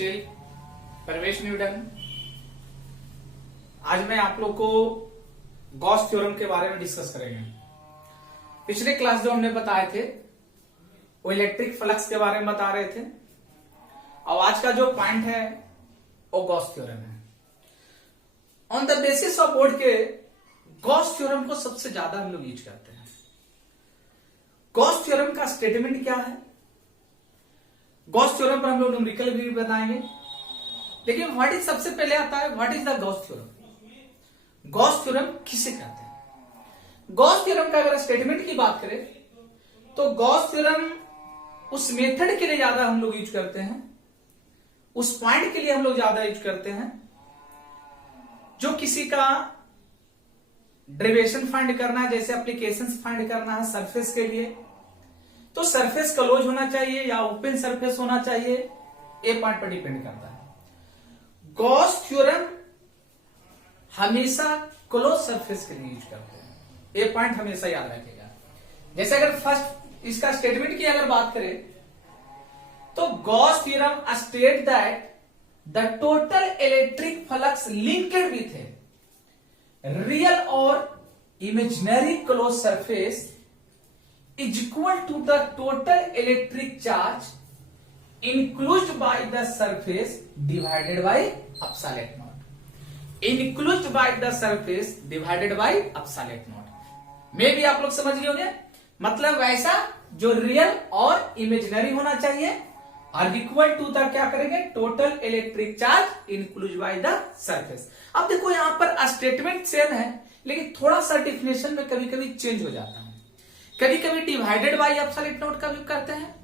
Still परवेश Newton. आज मैं आप लोग को गॉस थ्योरम के बारे में डिस्कस करेंगे। पिछले क्लास जो हमने बताए थे वो इलेक्ट्रिक फ्लक्स के बारे में बता रहे थे और आज का जो पॉइंट है वो गॉस थ्योरम है। On the basis of board के गॉस थ्योरम को सबसे ज्यादा हम लोग यूज करते हैं। गॉस थ्योरम का स्टेटमेंट क्या है, गॉस थ्योरम पर हम लोग न्यूमेरिकल भी बताएंगे, लेकिन व्हाट इज सबसे पहले आता है what is the Gauss theorem. Gauss theorem किसे कहते हैं? गॉस थ्योरम का अगर स्टेटमेंट की बात करें तो गॉस थ्योरम उस मेथड के लिए ज्यादा हम लोग यूज करते हैं, उस पॉइंट के लिए हम लोग ज्यादा यूज करते हैं जो किसी का डेरिवेशन फाइंड करना है, जैसे एप्लीकेशंस फाइंड करना है सरफेस के लिए, तो सरफेस क्लोज होना चाहिए या ओपन सरफेस होना चाहिए, ए पॉइंट पर डिपेंड करता है। गॉस थ्योरम हमेशा क्लोज सरफेस के लिए यूज करते हैं, ए पॉइंट हमेशा याद रखेगा। जैसे अगर फर्स्ट इसका स्टेटमेंट की अगर बात करें तो Gauss theorem state that the total electric flux linked with a real और imaginary close surface is equal to the total electric charge enclosed by the surface divided by epsilon naught. Enclosed by the surface divided by epsilon naught. मे भी आप लोग समझ गए होंगे, मतलब वैसा जो रियल और इमेजिनरी होना चाहिए और इक्वल टू द क्या करेंगे total electric charge इनक्लूज by the surface. अब देखो यहां पर स्टेटमेंट सेम है लेकिन थोड़ा सा डिफिनेशन में कभी कभी चेंज हो जाता है। कभी कभी डिवाइडेड बाई एप्सिलॉन नॉट का भी करते हैं,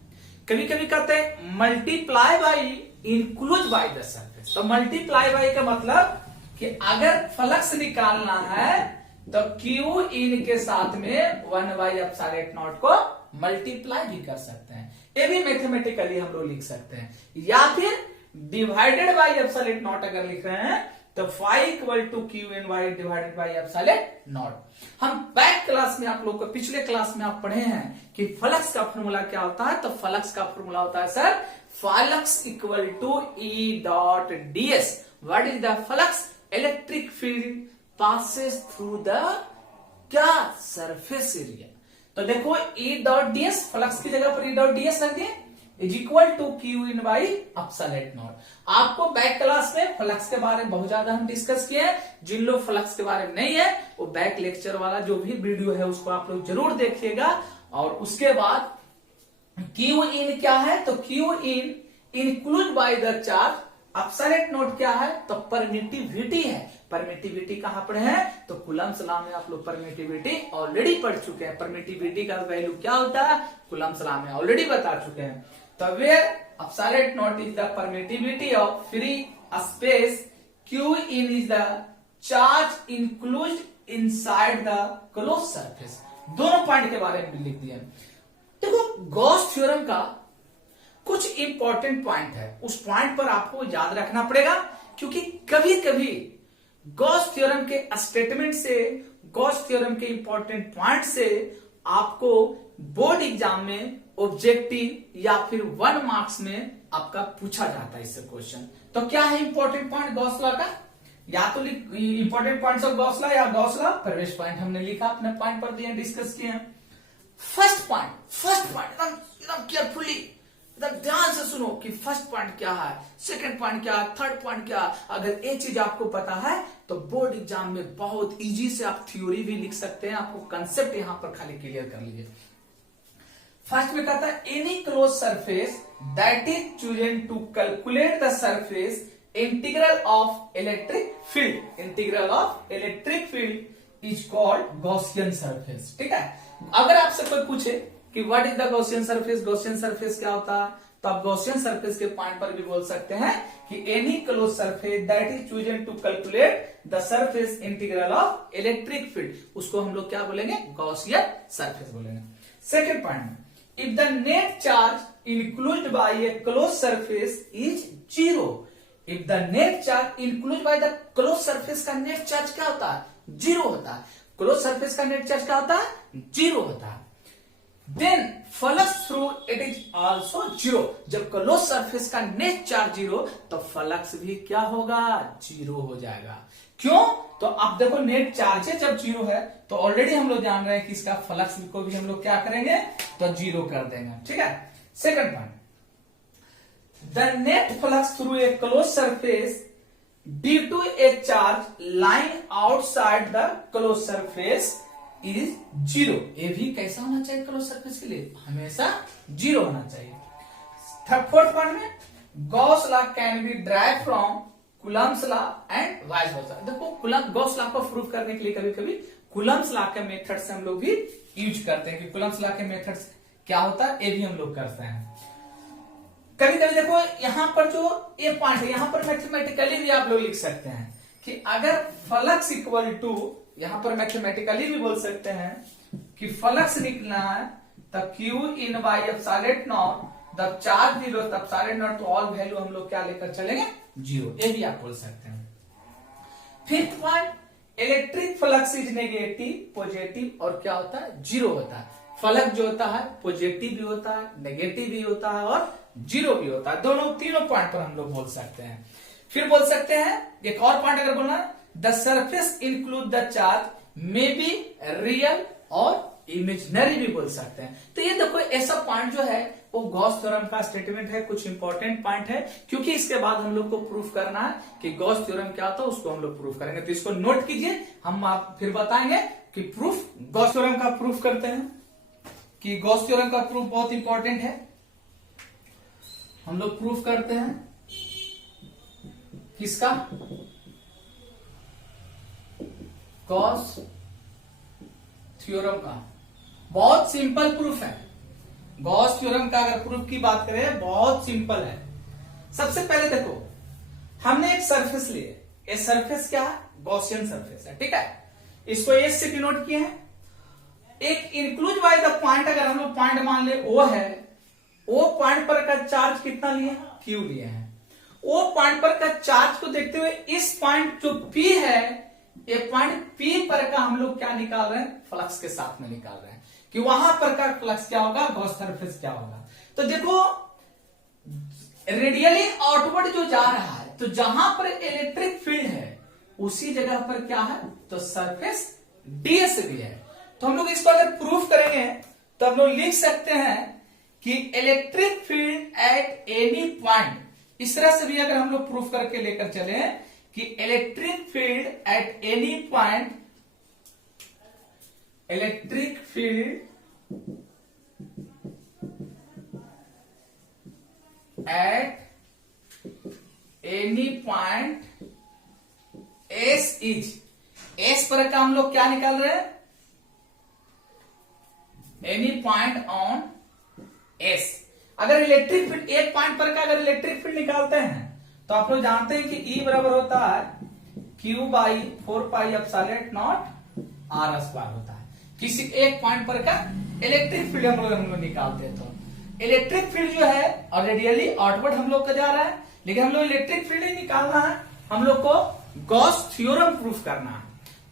कभी कभी करते हैं multiply by includes by the surface. तो मल्टीप्लाई बाई का मतलब कि अगर फ्लक्स निकालना है तो क्यू इन के साथ में 1 बाई एप्सिलॉन नॉट को मल्टीप्लाई भी कर सकते हैं, ये भी मैथमेटिकली हम लोग लिख सकते हैं। या फिर डिवाइडेड बाई एप्सिलॉन नॉट अगर लिख रहे हैं तो phi equal to Q in Y divided by epsilon naught. हम बैक क्लास में आप लोग को पिछले क्लास में आप पढ़े हैं कि फ्लक्स का फॉर्मूला क्या होता है, तो फ्लक्स का फॉर्मूला होता है sir flux equal to E dot DS. What is the flux? Electric field passes through the क्या सरफेस एरिया। तो देखो ई डॉट डीएस फ्लक्स की जगह पर ई डॉट डीएस रख दिए is equal to Q in by epsilon naught. आपको back class में फ्लक्स के बारे में बहुत ज्यादा हम डिस्कस किए हैं। जिन लोग फ्लक्स के बारे में नहीं है वो बैक लेक्चर वाला जो भी वीडियो है उसको आप लोग जरूर देखिएगा। और उसके बाद क्यू इन क्या है, तो Q in include by the charge, epsilon naught क्या है तो परमिटिविटी है। परमिटिविटी कहां पर है तो कूलम्ब्स लॉ में आप लोग परमिटिविटी ऑलरेडी पढ़ चुके हैं। परमिटिविटी का वैल्यू क्या होता है कूलम्ब्स लॉ में ऑलरेडी बता चुके हैं। तो where epsilon not is the permittivity of free space, q in is the charge enclosed inside the close surface. दोनों पॉइंट के बारे में लिख दिया। देखो गॉस थ्योरम का कुछ इंपॉर्टेंट पॉइंट है, उस पॉइंट पर आपको याद रखना पड़ेगा क्योंकि कभी कभी गॉस थ्योरम के स्टेटमेंट से, गॉस थ्योरम के इंपॉर्टेंट पॉइंट से आपको बोर्ड एग्जाम में ऑब्जेक्टिव या फिर 1 मार्क्स में आपका पूछा जाता है इससे क्वेश्चन। तो क्या है इंपॉर्टेंट पॉइंट गॉस लॉ का, या तो important points of Gauss law या गॉस लॉ प्रवेश पॉइंट हमने लिखा, अपने पॉइंट पर दिए, डिस्कस किए हैं। फर्स्ट पॉइंट एकदम केयरफुली एकदम ध्यान से सुनो कि फर्स्ट पॉइंट क्या है, सेकंड पॉइंट क्या है, थर्ड पॉइंट क्या है। अगर ये चीज आपको पता है तो बोर्ड एग्जाम में बहुत इजी से आप थ्योरी भी लिख सकते हैं। आपको कंसेप्ट यहां पर खाली क्लियर कर लीजिए। फर्स्ट में कहता है any close surface that is chosen to calculate the surface integral of electric field. Integral of electric field is called Gaussian surface. ठीक है, अगर आपसे कोई पूछे कि what is the Gaussian surface, Gaussian surface क्या होता है, तो आप गॉसियन सरफेस के पॉइंट पर भी बोल सकते हैं कि any close surface that is chosen to calculate the surface integral of electric field, उसको हम लोग क्या बोलेंगे गॉसियन सरफेस बोलेंगे। Second point, if the net charge enclosed by a close surface is zero. If the net charge enclosed by the close surface का net charge क्या होता है जीरो होता है। क्लोज सरफेस का नेट चार्ज क्या होता है जीरो होता है। Then flux through it is also zero. जब क्लोज सरफेस का नेट चार्ज जीरो तो फ्लक्स भी क्या होगा, जीरो हो जाएगा। क्यों, तो अब देखो नेट चार्ज है जब जीरो है तो ऑलरेडी हम लोग जान रहे हैं कि इसका फ्लक्स को भी हम लोग क्या करेंगे, तो जीरो कर देंगे। ठीक है, second point, the net flux through a close surface due to a charge line outside the close surface is zero. ये भी कैसा होना चाहिए क्लोज सरफेस के लिए, हमेशा जीरो होना चाहिए। फोर्थ पॉइंट में, Gauss law can be drive from Coulomb's law and vice versa. देखो गॉस लॉ को प्रूव करने के लिए कभी कभी कूलम्ब्स लॉ के मेथड से हम लोग भी यूज करते हैं कि कूलम्ब्स लॉ के मेथड क्या होता है, ये भी हम लोग करते हैं। कभी कभी देखो यहां पर जो ये पॉइंट है, यहां पर मैथमेटिकली भी आप लोग लिख सकते हैं कि अगर फ्लक्स इक्वल टू, यहां पर मैथमेटिकली भी बोल सकते हैं कि फ्लक्स निकलना है तब Q in by epsilon not, तब चार्ज जीरो तब एप्सिलॉन नॉट, तो ऑल वैल्यू हम लोग क्या लेकर चलेंगे, जीरो। ये भी आप बोल सकते हैं। Fifth point, electric flux is negative positive और क्या होता है, जीरो होता है। फ्लक्स जो होता है पॉजिटिव भी होता है, नेगेटिव भी होता है और जीरो भी होता है। दोनों तीनों पॉइंट पर हम लोग बोल सकते हैं। फिर बोल सकते हैं एक और पॉइंट अगर बोलना, the surface include the charge may be real और इमेजिनरी भी बोल सकते हैं। तो ये देखो ऐसा पॉइंट जो है वो गॉस थ्योरम का स्टेटमेंट है, कुछ इंपॉर्टेंट पॉइंट है, क्योंकि इसके बाद हम लोग को प्रूफ करना है कि गॉस थ्योरम क्या होता है, उसको हम लोग प्रूफ करेंगे। तो इसको नोट कीजिए, हम आप फिर बताएंगे कि प्रूफ गॉस थ्योरम का प्रूफ करते हैं, कि गॉस थ्योरम का प्रूफ बहुत इंपॉर्टेंट है। हम लोग प्रूफ करते हैं किसका, गॉस थ्योरम का। बहुत सिंपल प्रूफ है गॉस थ्योरम का। अगर प्रूफ की बात करें बहुत सिंपल है। सबसे पहले देखो हमने एक सरफेस लिए, ये सरफेस क्या है, गॉसियन सरफेस है। ठीक है, इसको एस से डिनोट किए हैं। एक इंक्लूड बाय द पॉइंट, अगर हम लोग पॉइंट मान ले ओ है, ओ पॉइंट पर का चार्ज कितना लिए, क्यू लिए हैं। ओ पॉइंट पर का चार्ज को देखते हुए इस पॉइंट जो पी है, ये पॉइंट पी पर का हम लोग क्या निकाल रहे हैं, फ्लक्स के साथ में निकाल रहे हैं कि वहां पर का फ्लक्स क्या होगा, गॉस सरफेस क्या होगा। तो देखो रेडियली आउटवर्ड जो जा रहा है, तो जहां पर इलेक्ट्रिक फील्ड है उसी जगह पर क्या है, तो सरफेस डीएस भी है। तो हम लोग इसको अगर प्रूफ करेंगे तो हम लोग लिख सकते हैं कि electric field at any point, इस तरह से भी अगर हम लोग प्रूफ करके लेकर चले कि electric field at any point, electric field at any point S is, S पर का हम लोग क्या निकाल रहे हैं, एनी पॉइंट ऑन एस। अगर इलेक्ट्रिक फील्ड एक पॉइंट पर का अगर इलेक्ट्रिक फील्ड निकालते हैं तो आप लोग जानते हैं कि E बराबर होता है Q by 4 pi epsilon not R square होता है। किसी एक पॉइंट पर का इलेक्ट्रिक फील्ड हम लोग निकालते हैं तो इलेक्ट्रिक फील्ड जो है और रेडियली आउटवर्ड हम लोग का जा रहा है, लेकिन हम लोग इलेक्ट्रिक फील्ड नहीं निकालना है, हम लोग को गॉस थ्योरम प्रूफ करना है।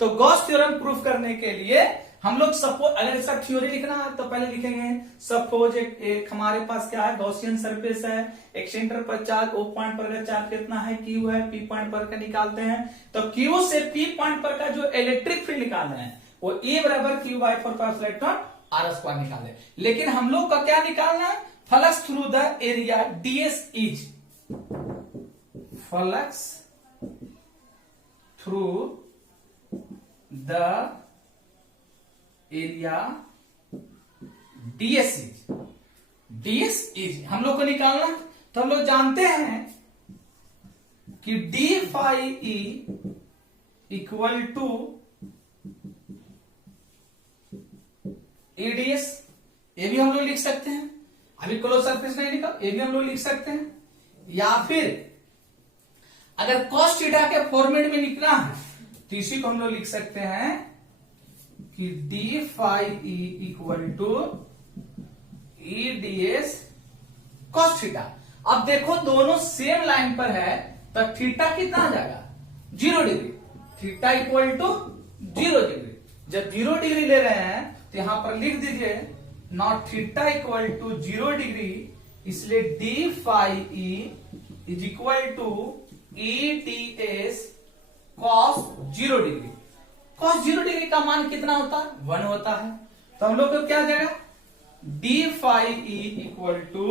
तो गॉस थ्योरम प्रूफ करने के लिए हम लोग सपोज, अगर इसका थ्योरी लिखना है तो पहले लिखेंगे सपोज एक हमारे पास क्या है, गॉसियन सरफेस है, एक सेंटर पर चार्ज, ओ पॉइंट पर का चार्ज कितना है, क्यू है, पी पॉइंट पर का निकालते हैं। तो क्यू से पी पॉइंट पर का जो इलेक्ट्रिक फील्ड निकालना है वो E बराबर Q by 4 pi electron R square निकाले। लेकिन हम लोग का क्या निकालना है, flux through the area DS is, flux through the area DS is, DS is हम लोग को निकालना। तो हम लोग जानते हैं कि D phi E equal to EDS, ये भी हम लोग लिख सकते हैं। अभी क्लोज सरफेस नहीं निकल, ये भी हम लोग लिख सकते हैं। या फिर अगर कॉस थीटा के फॉर्मेट में लिखना है तो इसी को हम लोग लिख सकते हैं कि D phi E equal to E D S cos theta. अब देखो दोनों सेम लाइन पर है तो थीटा कितना आ जाएगा, 0 degree, theta equal to 0 degree. जब 0 डिग्री ले रहे हैं तो यहां पर लिख दीजिए not theta equal to 0 degree, इसलिए D phi E is equal to E T S cos 0 degree. Cos 0 degree का मान कितना होता है? 1 होता है। तो हम लोग को क्या जाएगा? D phi E equal to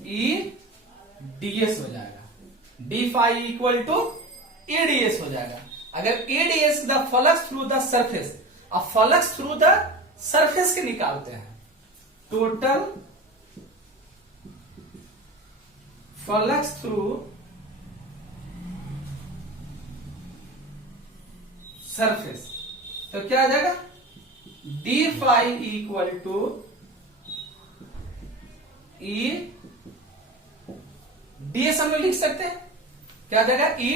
E DS हो जाएगा। D phi equal to E DS हो जाएगा। अगर E DS the flux through the surface, अब फ्लक्स थ्रू द सरफेस के निकालते हैं। टोटल फ्लक्स थ्रू सरफेस, तो क्या आ जाएगा? D phi equal to E DS हम लोग लिख सकते हैं। क्या आ जाएगा? ई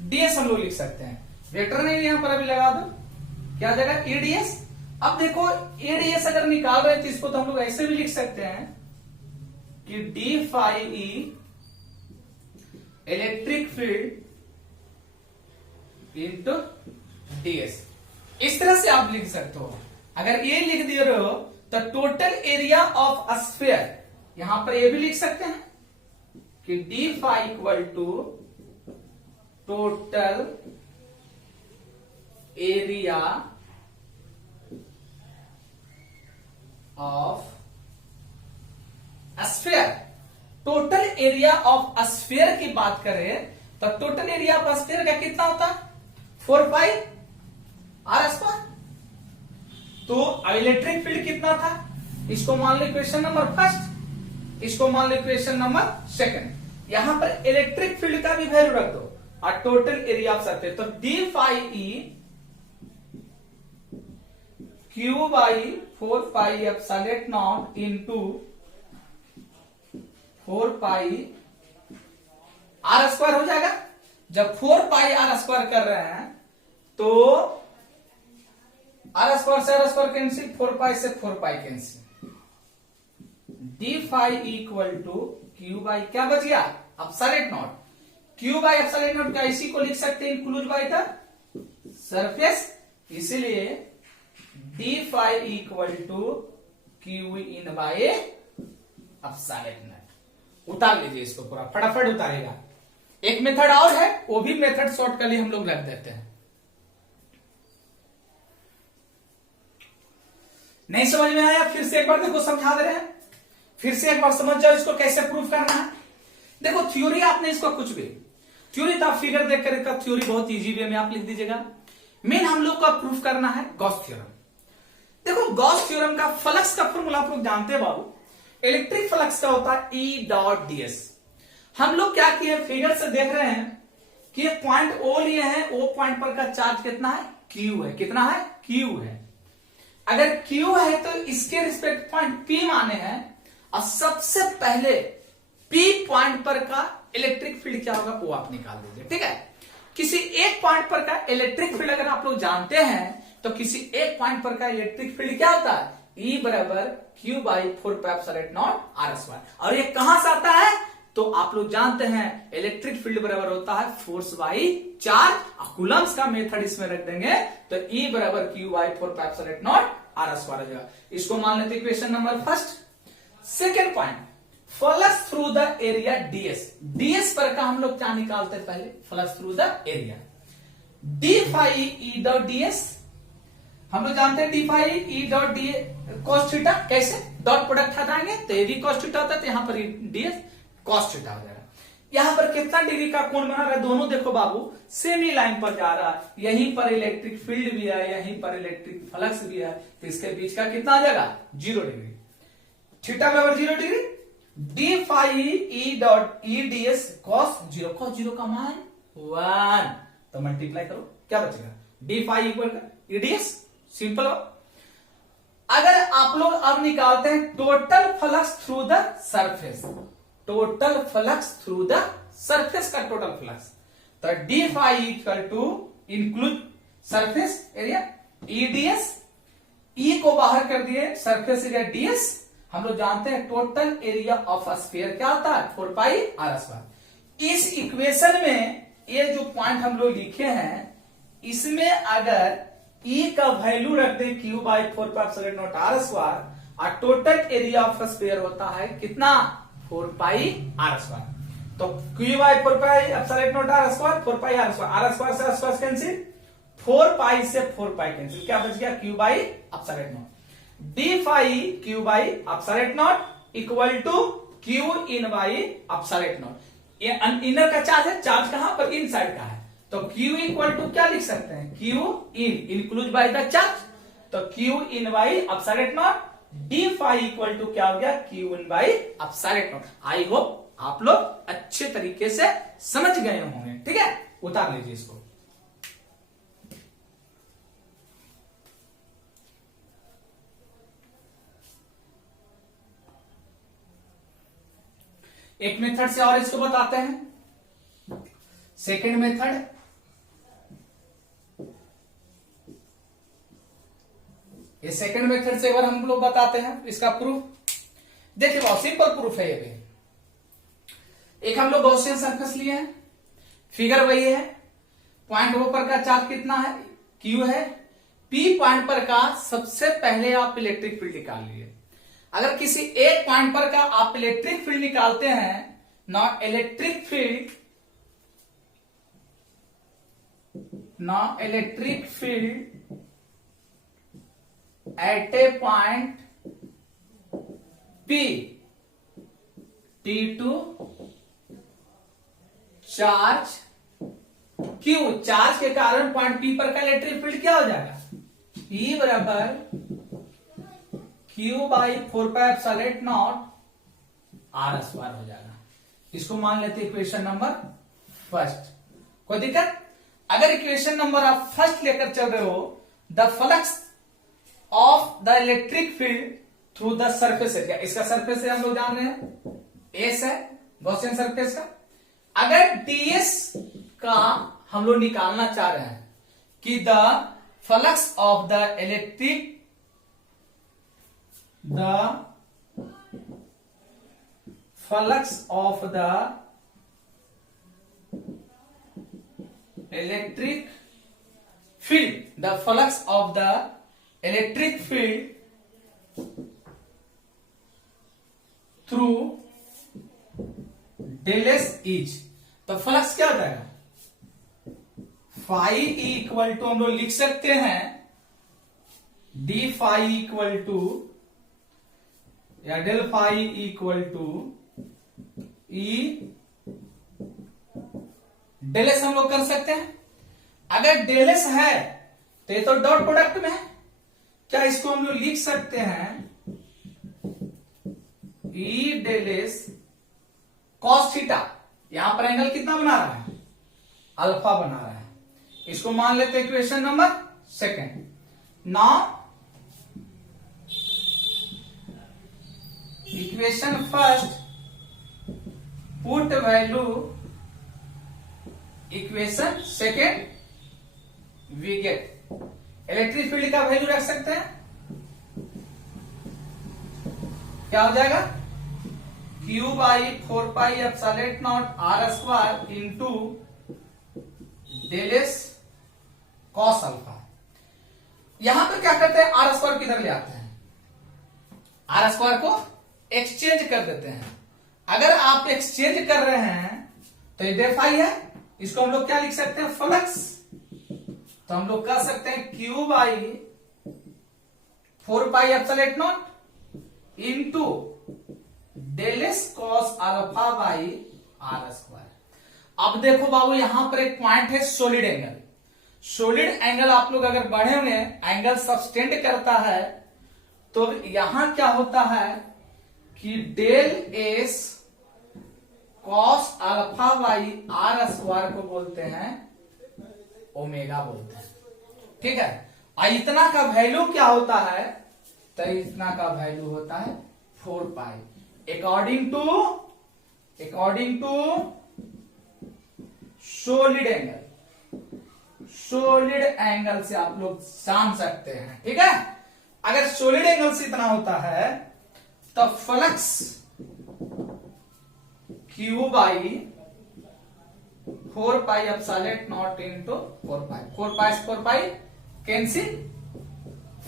डीएस हम लोग लिख सकते हैं। वेक्टर नहीं यहां पर अभी लगा दो, क्या आ जाएगा? ई डीएस। अब देखो ई डीएस अगर निकाल रहे हैं तो इसको तो हम लोग ऐसे भी लिख सकते हैं कि D phi E electric field into DS, इस तरह से आप लिख सकते हो। अगर ये लिख दे रहे हो तो total area of a sphere, यहां पर ये भी लिख सकते हैं कि D phi equal to total area of sphere. Total area of sphere की बात करें तो टोटल एरिया ऑफ स्फीयर का कितना होता है? 4 पाई आर स्क्वायर। तो इलेक्ट्रिक फील्ड कितना था? इसको मान लो इक्वेशन नंबर फर्स्ट, इसको मान लो इक्वेशन नंबर सेकंड। यहां पर इलेक्ट्रिक फील्ड का भी वैल्यू रख दो और टोटल एरिया ऑफ सरफेस, तो D phi E Q by 4 pi epsilon naught into 4 pi are square हो जाएगा। जब 4 पाई आर स्क्वायर कर रहे हैं तो आर स्क्वायर से आर स्क्वायर कैंसिल, 4 पाई से 4 pi cancel. D phi equal to Q by क्या बच गया? Epsilon naught. Q by epsilon naught क्या इसी को लिख सकते हैं इंक्लूड बाई द सरफेस, इसलिए D phi equal to Q in by epsilon naught. उतार लीजिए इसको पूरा, फटाफट उतारेगा। एक मेथड और है, वो भी मेथड शॉर्ट कर लिए हम लोग रख देते हैं। नहीं समझ में आया? फिर से एक बार देखो, समझा दे रहे हैं, फिर से एक बार समझ जाओ इसको कैसे प्रूफ करना है। देखो थ्योरी आपने इसको कुछ भी, थ्योरी तो आप फिगर देख कर इसका थ्योरी बहुत इजी वे में आप लिख दीजिएगा। मेन हम लोग को प्रूफ करना है गॉस थ्योरम। देखो गॉस थ्योरम का फ्लक्स का फॉर्मूला आप लोग जानते हैं बाबू, इलेक्ट्रिक फ्लक्स का होता है ई डॉट डीएस। हम लोग क्या किए, फिगर से देख रहे हैं कि एक पॉइंट ओ लिए हैं, ओ पॉइंट पर का चार्ज कितना है? क्यू है। कितना है? क्यू है। अगर क्यू है तो इसके रिस्पेक्ट पॉइंट पी माने हैं, और सबसे पहले पी पॉइंट पर का इलेक्ट्रिक फील्ड क्या होगा वो आप निकाल दीजिए। ठीक है, किसी एक पॉइंट पर का इलेक्ट्रिक फील्ड अगर आप लोग जानते हैं तो किसी एक पॉइंट पर का इलेक्ट्रिक फील्ड क्या होता है? E बराबर Q by 4 pi epsilon not are square. और ये कहां से आता है? तो आप लोग जानते हैं इलेक्ट्रिक फील्ड बराबर होता है फोर्स बाई चार्ज। कूलम्स का मेथड इसमें रख देंगे तो E बराबर Q by 4 pi epsilon not are square हो जाएगा। इसको मान लेते equation number first. Second point, flux through the area DS. DS पर का हम लोग क्या निकालते हैं? पहले flux through the area. D phi E dot DS हम लोग जानते हैं, D phi E dot D cos theta. कैसे? डॉट प्रोडक्ट हटाएंगे तो ये भी कॉस थीटा होता है, तो यहां पर डीएस कॉस थीटा हो जाएगा। यहां पर कितना डिग्री का कोण बना रहा है? दोनों देखो बाबू सेम ही लाइन पर जा रहा है। यहीं पर इलेक्ट्रिक फील्ड भी है, यहीं पर इलेक्ट्रिक फ्लक्स भी है, तो इसके बीच का कितना आ जाएगा? 0 डिग्री। थीटा बराबर 0 degree. D phi E dot E DS cos 0। Cos 0 का मान 1, तो मल्टीप्लाई करो, क्या बचेगा? डी फाई इक्वल ई डीएस। सिंपल हो। अगर आप लोग अब निकालते हैं total flux through the surface, total flux through the surface का टोटल फ्लक्स, तो D phi equal to include surface area E DS. E को बाहर कर दिए, सरफेस एरिया डीएस। हम लोग जानते हैं total area of a sphere क्या होता है? 4 पाई आर स्क्वायर। इस इक्वेशन में ये जो पॉइंट हम लोग लिखे हैं, इसमें अगर E का वैल्यू रख दे Q by 4 pi epsilon not are square, और टोटल एरिया ऑफ स्फीयर होता है कितना, 4 पाई आर स्क्वायर। तो Q by 4 pi epsilon not are square, 4 pi are square, R square से आर स्क्वायर कैंसिल, 4 पाई से 4 pi cancel, क्या बच गया, Q by epsilon not. D phi Q by epsilon not equal to Q in by epsilon not. ये inner का charge है, charge कहां पर, इन साइड का है, तो Q इक्वल टू क्या लिख सकते हैं, Q in include by the charge, तो Q in by epsilon not, D phi equal to क्या हो गया, Q in by epsilon naught. I hope आप लोग अच्छे तरीके से समझ गए होंगे, ठीक है, उतार लीजिए इसको। एक मेथड से और इसको बताते हैं, सेकेंड मेथड। ये सेकेंड मेथड से एक बार हम लोग बताते हैं इसका प्रूफ। देखिए बहुत सिंपल प्रूफ है ये भी। एक हम लोग गॉसियन सरफेस लिए हैं, फिगर वही है, पॉइंट ओ पर का चार्ज कितना है, क्यू है, पी पॉइंट पर का सबसे पहले आप इलेक्ट्रिक फील्ड निकाल लिए। अगर किसी एक पॉइंट पर का आप इलेक्ट्रिक फील्ड निकालते हैं ना, electric field at A point P, T2 charge Q, charge के कारण पॉइंट P पर का इलेक्ट्रिक फील्ड क्या हो जाएगा, E बराबर Q by 4 pi epsilon not are square हो जाएगा। इसको मान लेते इक्वेशन नंबर फर्स्ट। कोई दिक्कत, अगर इक्वेशन नंबर आप फर्स्ट लेकर चल रहे हो, the flux of the electric field through the surface area, इसका सरफेस एरिया हम लोग जान रहे हैं एस है, गॉसियन सरफेस का। अगर ds का हम लोग निकालना चाह रहे हैं कि the flux of the electric electric field through del S is, तो फ्लक्स क्या हो जाएगा, फाई इक्वल टू हम लोग लिख सकते हैं डी फाई इक्वल टू या del phi equal to E del S हम लोग कर सकते हैं। अगर डेल एस है तो ये तो डॉट प्रोडक्ट में है, क्या इसको हम लोग लिख सकते हैं E del S cos theta, यहां पर एंगल कितना बना रहा है, अल्फा बना रहा है। इसको मान लेते हैं equation number second. Now equation first put value equation second we get, electric field का वैल्यू रख सकते हैं, क्या हो जाएगा, Q by 4 pi epsilon not are square into del S cos alpha. यहां पर क्या करते हैं, आर स्क्वायर किधर ले आते हैं, आर स्क्वायर को एक्सचेंज कर देते हैं। अगर आप एक्सचेंज कर रहे हैं तो ये डेल फाई है, इसको हम लोग क्या लिख सकते हैं, फ्लक्स, तो हम लोग कर सकते हैं Q by 4 pi epsilon naught into del S cos alpha by R square. अब देखो बाबू यहां पर एक पॉइंट है सॉलिड एंगल, सॉलिड एंगल आप लोग अगर बढ़े हुए एंगल सबटेंड करता है तो यहां क्या होता है कि del S cos alpha by R square को बोलते हैं ओमेगा बोलते हैं, ठीक है। और इतना का वैल्यू क्या होता है, तो इतना का वैल्यू होता है 4 पाई अकॉर्डिंग टू सॉलिड एंगल से आप लोग जान सकते हैं, ठीक है। अगर सॉलिड एंगल से इतना होता है तो flux Q by 4 pi epsilon naught into 4 pi से 4 pi cancel,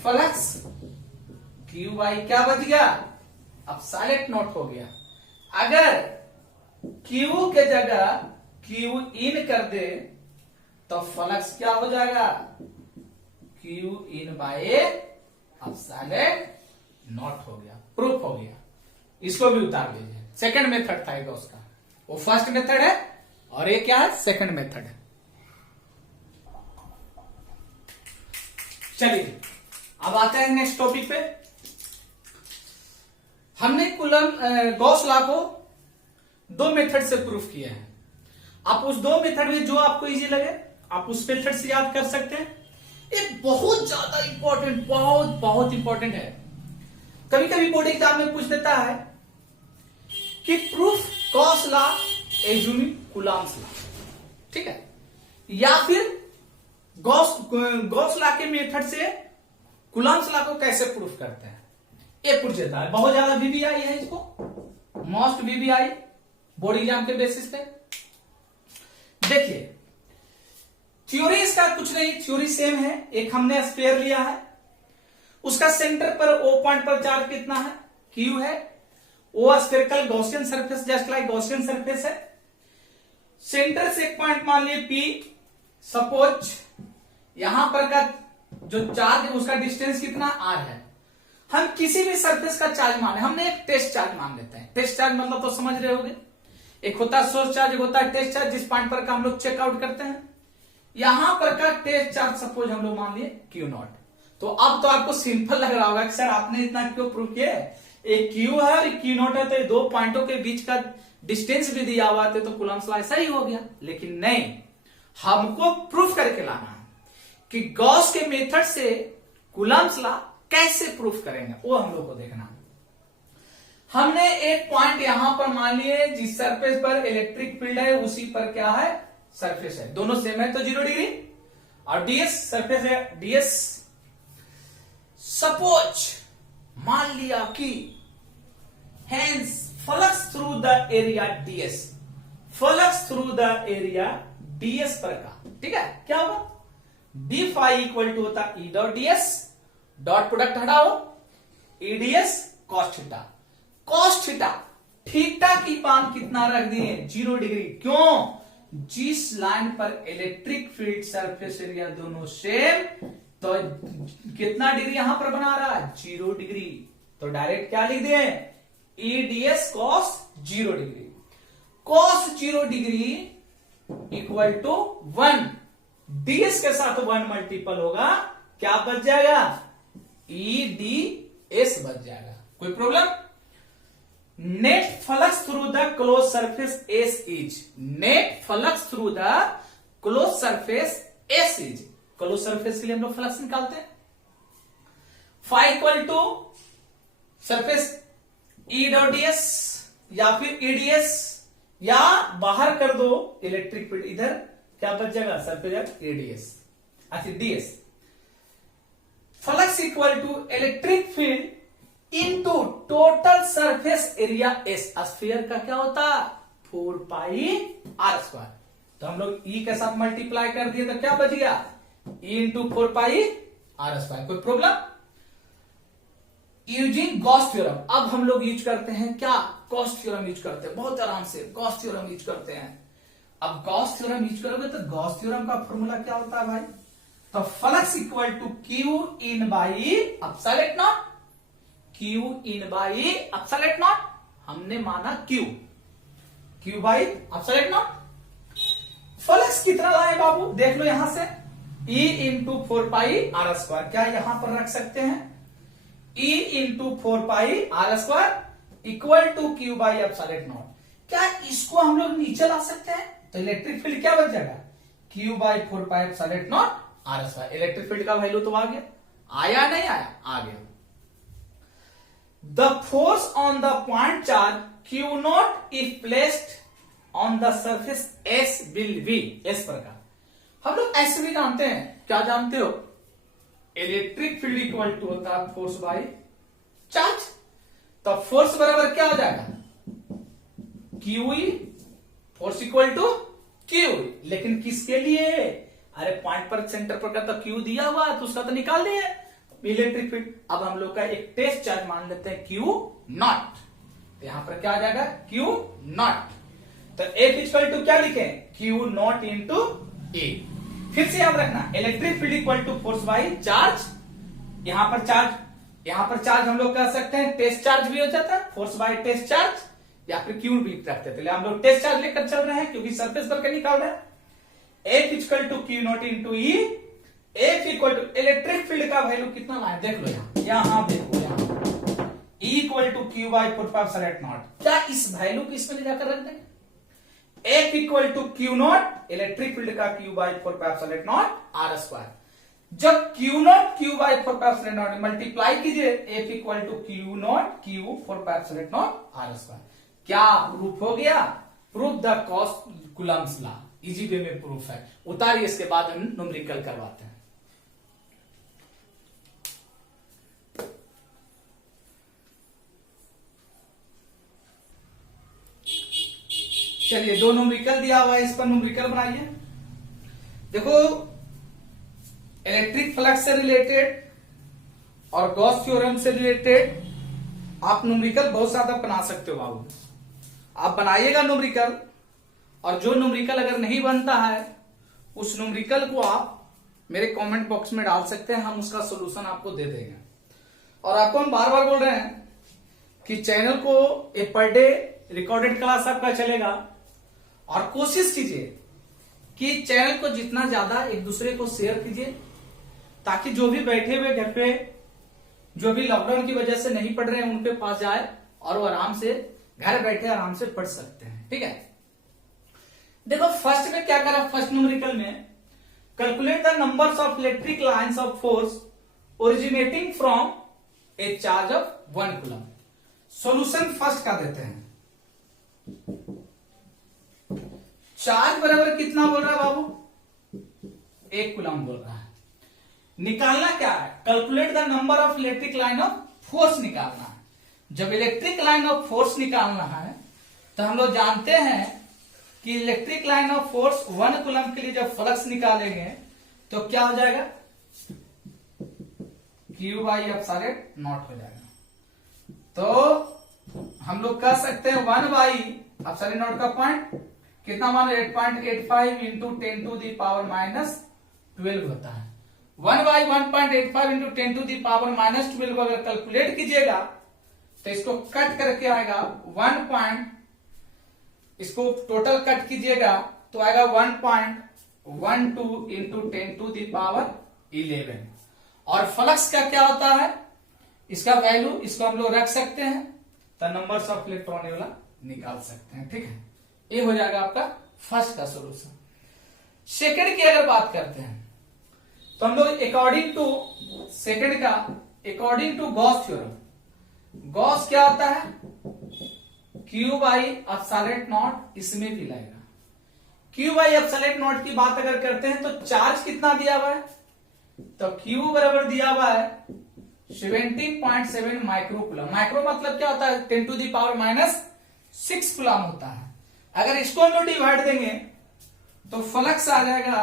flux Q by क्या बच गया, अब साइलेंट नॉट हो गया। अगर क्यू के जगह क्यू इन कर दे तो फ्लक्स क्या हो जाएगा, Q in by epsilon not हो गया, प्रूफ हो गया। इसको भी उतार लीजिए। सेकंड मेथड था उसका, वो फर्स्ट मेथड है और ये क्या है, सेकंड मेथड है। चलिए अब आते हैं नेक्स्ट टॉपिक पे। हमने गॉस लॉ को दो मेथड से प्रूफ किया है। आप उस दो मेथड में जो आपको इजी लगे आप उस मेथड से याद कर सकते हैं। एक बहुत ज्यादा इंपॉर्टेंट, बहुत इंपॉर्टेंट है। कभी कभी बोर्ड एग्जाम में पूछ देता है कि proof Gauss law assuming Coulomb's law, ठीक है, या फिर गॉस लॉ के मेथड से कूलम्ब्स लॉ को कैसे प्रूफ करते हैं, ये पूछ देता है। बहुत ज्यादा वीबीआई है इसको, मोस्ट वीबीआई बोर्ड एग्जाम के बेसिस पे। देखिए थ्योरी इसका कुछ नहीं, थ्योरी सेम है। एक हमने स्फीयर लिया है, उसका सेंटर पर ओ पॉइंट पर चार्ज कितना है, क्यू है। वो spherical Gaussian surface, just like Gaussian surface है। सेंटर से एक पॉइंट मान लिए पी। सपोज यहां पर का जो चार्ज है उसका डिस्टेंस कितना आर है। हम किसी भी सरफेस का चार्ज माने, हमने एक टेस्ट चार्ज मान लेते हैं। टेस्ट चार्ज मतलब तो समझ रहे होंगे, एक होता है सोर्स चार्ज, एक होता है टेस्ट चार्ज, जिस पॉइंट पर का हम लोग चेकआउट करते हैं। यहां पर का टेस्ट चार्ज सपोज हम लोग मान लिए क्यू नॉट। तो अब तो आपको सिंपल लग रहा होगा कि सर आपने इतना क्यों प्रूव किया, एक क्यू है और एक क्यू नॉट है, तो ये दो पॉइंटों के बीच का डिस्टेंस भी दिया हुआ था, तो कूलम्ब्स लॉ ऐसा ही हो गया। लेकिन नहीं, हमको प्रूफ करके लाना है कि गॉस के मेथड से कूलम्ब्स लॉ कैसे प्रूफ करेंगे, वो हम लोग को देखना है। हमने एक पॉइंट यहां पर मान लिए, जिस सरफेस पर इलेक्ट्रिक फील्ड है उसी पर क्या है, सरफेस है, दोनों सेम है तो 0 डिग्री। और डीएस सरफेस है, डीएस। सपोज मान लिया कि hence flux through the area DS, flux through the area DS पर का, ठीक है, क्या होगा, डी फाई इक्वल टू होता E dot DS, dot product हटाओ, E DS cos theta. Cos theta, theta की मान कितना रख दिए, 0 डिग्री। क्यों, जिस लाइन पर इलेक्ट्रिक फील्ड सरफेस एरिया दोनों सेम, तो कितना डिग्री यहां पर बना रहा है, 0 डिग्री। तो डायरेक्ट क्या लिख दिए, EDS cos 0 degree. Cos 0 degree equal to 1, DS के साथ 1 मल्टीपल होगा, क्या बच जाएगा, ईडीएस बच जाएगा। कोई problem. Net flux through the close surface S is, net flux through the close surface S is, close surface के लिए हम लोग फ्लक्स निकालते हैं। Phi equal to surface E dot DS या फिर ईडीएस, या बाहर कर दो इलेक्ट्रिक फील्ड, इधर क्या बच जाएगा, सरफेस एडीएस, अच्छा DS. Flux equal to electric field into total surface area S. Sphere का क्या होता, 4 पाई आर स्क्वायर। तो हम लोग ई के साथ मल्टीप्लाई कर दिए तो क्या बच गया, E into 4 pi are square. कोई प्रॉब्लम। यूजिंग गॉस थ्योरम, अब हम लोग यूज करते हैं क्या, गॉस थ्योरम यूज करते हैं, बहुत आराम से गॉस थ्योरम यूज करते हैं। अब गॉस थ्योरम यूज करोगे तो गॉस थ्योरम का फॉर्मूला क्या होता है भाई, तो flux equal to Q in by epsilon naught, q in by epsilon naught, हमने माना q by epsilon naught. Flux कितना लाए बाबू, देख लो यहां से, E into 4 pi are square, क्या यहां पर रख सकते हैं, E into 4 pi are square equal to Q by epsilon naught. क्या इसको हम लोग नीचे ला सकते हैं, तो इलेक्ट्रिक फील्ड क्या बच जाएगा, q by 4 pi epsilon not are square. Electric field का वैल्यू तो आ गया, आया नहीं आया, आ गया। The force on the point charge q naught if placed on the surface S will be, इस प्रकार हम लोग ऐसे भी जानते हैं, क्या जानते हो, इलेक्ट्रिक फील्ड इक्वल टू होता है फोर्स बाई चार्ज। तो फोर्स बराबर क्या हो जाएगा, q E, force equal to q. लेकिन किसके लिए, अरे पॉइंट पर सेंटर पर का तो क्यू दिया हुआ है तो उसका तो निकाल दिए, इलेक्ट्रिक फील्ड। अब हम लोग का एक टेस्ट चार्ज मान लेते हैं Q नॉट, तो यहां पर क्या आ जाएगा Q नॉट। तो F इक्वल टू क्या लिखे Q नॉट इंटू ए। फिर से याद रखना electric field equal to force by charge. यहां पर चार्ज हम लोग कह सकते हैं टेस्ट चार्ज भी हो जाता है, फोर्स बाई टेस्ट चार्ज, या फिर क्यू भी रखते हैं। हम लोग टेस्ट चार्ज लेकर चल रहे हैं क्योंकि सरफेस पर निकाल रहे हैं। F equal to Q not into E. F equal to electric field का वैल्यू कितना लाए देख लो, यहां देखो, यहां E equal to Q by 4πε0। क्या इस वैल्यू को इसमें ले जाकर रख देंगे? F equal to Q not electric field का Q बाई 4πε0 आर स्क्वायर। जब Q not Q by 4πε0 multiply कीजिए, F equal to Q not Q 4πε0 R square. क्या प्रूफ हो गया? Proof the cos Coulomb's law. Easy way में proof है। उतारिए, इसके बाद हम न्यूमेरिकल करवाते हैं। चलिए, दो न्यूमेरिकल दिया हुआ है, इस पर न्यूमेरिकल बनाइए। देखो, इलेक्ट्रिक फ्लक्स से रिलेटेड और गॉस थ्योरम से रिलेटेड आप न्यूमेरिकल बहुत ज्यादा बना सकते हो बाबू। आप बनाइएगा न्यूमेरिकल, और जो न्यूमेरिकल अगर नहीं बनता है उस न्यूमेरिकल को आप मेरे कमेंट बॉक्स में डाल सकते हैं, हम उसका सोल्यूशन आपको दे देंगे। और आपको हम बार बार बोल रहे हैं कि चैनल को एक पर डे रिकॉर्डेड क्लास आपका चलेगा, और कोशिश कीजिए कि चैनल को जितना ज्यादा एक दूसरे को शेयर कीजिए, ताकि जो भी बैठे हुए घर पे, जो भी लॉकडाउन की वजह से नहीं पढ़ रहे हैं, उनके पास जाए और वो आराम से घर बैठे आराम से पढ़ सकते हैं। ठीक है, देखो फर्स्ट में क्या करा, फर्स्ट न्यूमेरिकल में calculate the numbers of electric lines of force originating from A charge of 1 coulomb. Solution first का देते हैं। चार्ज बराबर कितना बोल रहा है बाबू? 1 कूलम बोल रहा है। निकालना क्या है? Calculate the number of electric line of force निकालना है। जब इलेक्ट्रिक लाइन ऑफ फोर्स निकालना है तो हम लोग जानते हैं कि electric line of force 1 coulomb के लिए जब फ्लक्स निकालेंगे तो क्या हो जाएगा? Q बाई एप्सिलॉन नॉट हो जाएगा। तो हम लोग कह सकते हैं 1 बाई एप्सिलॉन नॉट का पॉइंट कितना मानो 8.85 into 10 to the power minus 12 होता है। 1 by 1.85 into 10 to the power minus 12 अगर कैलकुलेट कीजिएगा तो इसको कट करके आएगा 1. इसको टोटल कट कीजिएगा तो आएगा 1.12 इंटू 10 टू दी पावर 11। और फ्लक्स का क्या होता है? इसका वैल्यू, इसको हम लोग रख सकते हैं तो नंबर्स ऑफ इलेक्ट्रॉन वाला निकाल सकते हैं। ठीक है, ये हो जाएगा आपका फर्स्ट का सॉल्यूशन। सेकंड की अगर बात करते हैं तो हम लोग अकॉर्डिंग टू सेकंड का, according to Gauss theorem, Gauss क्या होता है? Q बाई एप्सिलॉन नॉट, इसमें भी लगेगा। Q बाई एप्सिलॉन नॉट की बात अगर करते हैं तो चार्ज कितना दिया हुआ है? तो Q बराबर दिया हुआ है 17.7 माइक्रो कूलम। माइक्रो मतलब क्या होता है? 10 to the power minus 6 coulomb होता है। अगर इसको हम लोग डिवाइड देंगे तो फ्लक्स आ जाएगा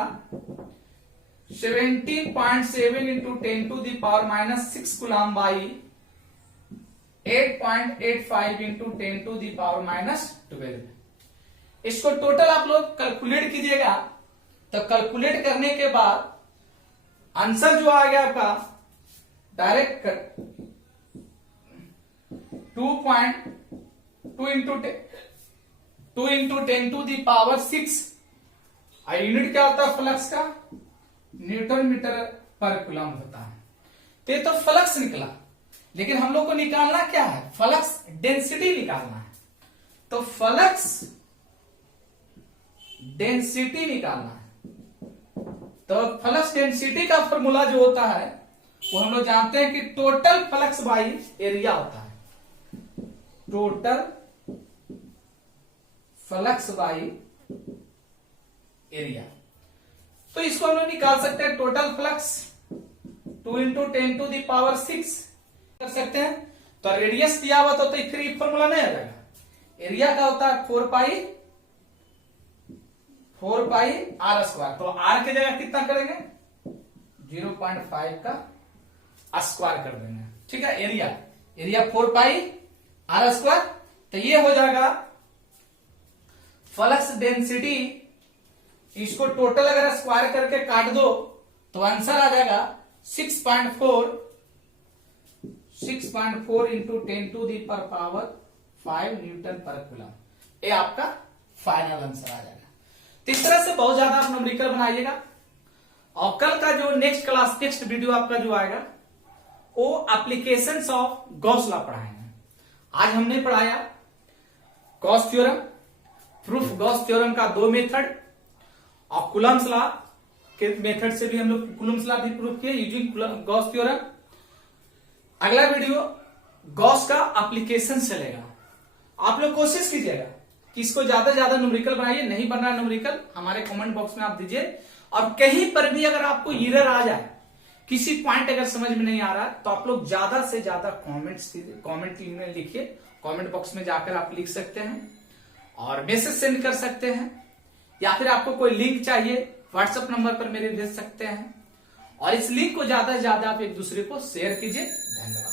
17.7 into 10 to the power minus 6 coulomb by 8.85 into 10 to the power minus 12। इसको टोटल आप लोग कैलकुलेट कीजिएगा तो कैलकुलेट करने के बाद आंसर जो आ गया आपका direct 2.2 into 10 to the power 6। Unit क्या होता है फ्लक्स का? न्यूटन मीटर पर कूलम होता है। तो ये तो फ्लक्स निकला, लेकिन हम लोग को निकालना क्या है? फ्लक्स डेंसिटी निकालना है। तो फ्लक्स डेंसिटी निकालना है। तो फ्लक्स डेंसिटी का फॉर्मूला जो होता है वो हम लोग जानते हैं कि टोटल फ्लक्स बाई एरिया होता है। Total flux by area. तो इसको हम लोग निकाल सकते हैं total flux 2 into 10 to the power 6 कर सकते हैं। तो रेडियस दिया हुआ तो फिर फॉर्मूला नहीं आ जाएगा। एरिया का होता है 4 पाई आर स्क्वायर। तो आर की जगह कितना करेंगे? 0.5 का स्क्वायर कर देना। ठीक है, एरिया 4 पाई आर स्क्वायर। तो ये हो जाएगा फ्लक्स डेंसिटी। इसको टोटल अगर स्क्वायर करके काट दो तो आंसर आ जाएगा 6.4 इंटू 10⁵ न्यूटन पर कूलम। ये आपका फाइनल आंसर आ जाएगा। तो इस तरह से बहुत ज्यादा आप न्यूमेरिकल बनाइएगा। और कल का जो नेक्स्ट वीडियो आपका जो आएगा वो एप्लीकेशंस ऑफ गॉस लॉ पढ़ाएंगे। आज हमने पढ़ाया Gauss theorem, proof Gauss theorem का 2 मेथड, और कूलम्स लॉ के मेथड से भी हम लोग कूलम्स लॉ भी प्रूफ किए यूजिंग गॉस थ्योरम। अगला वीडियो गॉस का एप्लीकेशन चलेगा। आप लोग कोशिश कीजिएगा कि इसको ज्यादा से ज्यादा न्यूमेरिकल बनाइए। नहीं बन रहा न्यूमेरिकल हमारे कमेंट बॉक्स में आप दीजिए। और कहीं पर भी अगर आपको एरर आ जाए, किसी पॉइंट अगर समझ में नहीं आ रहा तो आप लोग ज्यादा से ज्यादा कमेंट में लिखिए। कमेंट बॉक्स में जाकर आप लिख सकते हैं और मैसेज सेंड कर सकते हैं, या फिर आपको कोई लिंक चाहिए व्हाट्सएप नंबर पर मेरे भेज सकते हैं। और इस लिंक को ज्यादा से ज्यादा आप एक दूसरे को शेयर कीजिए। धन्यवाद।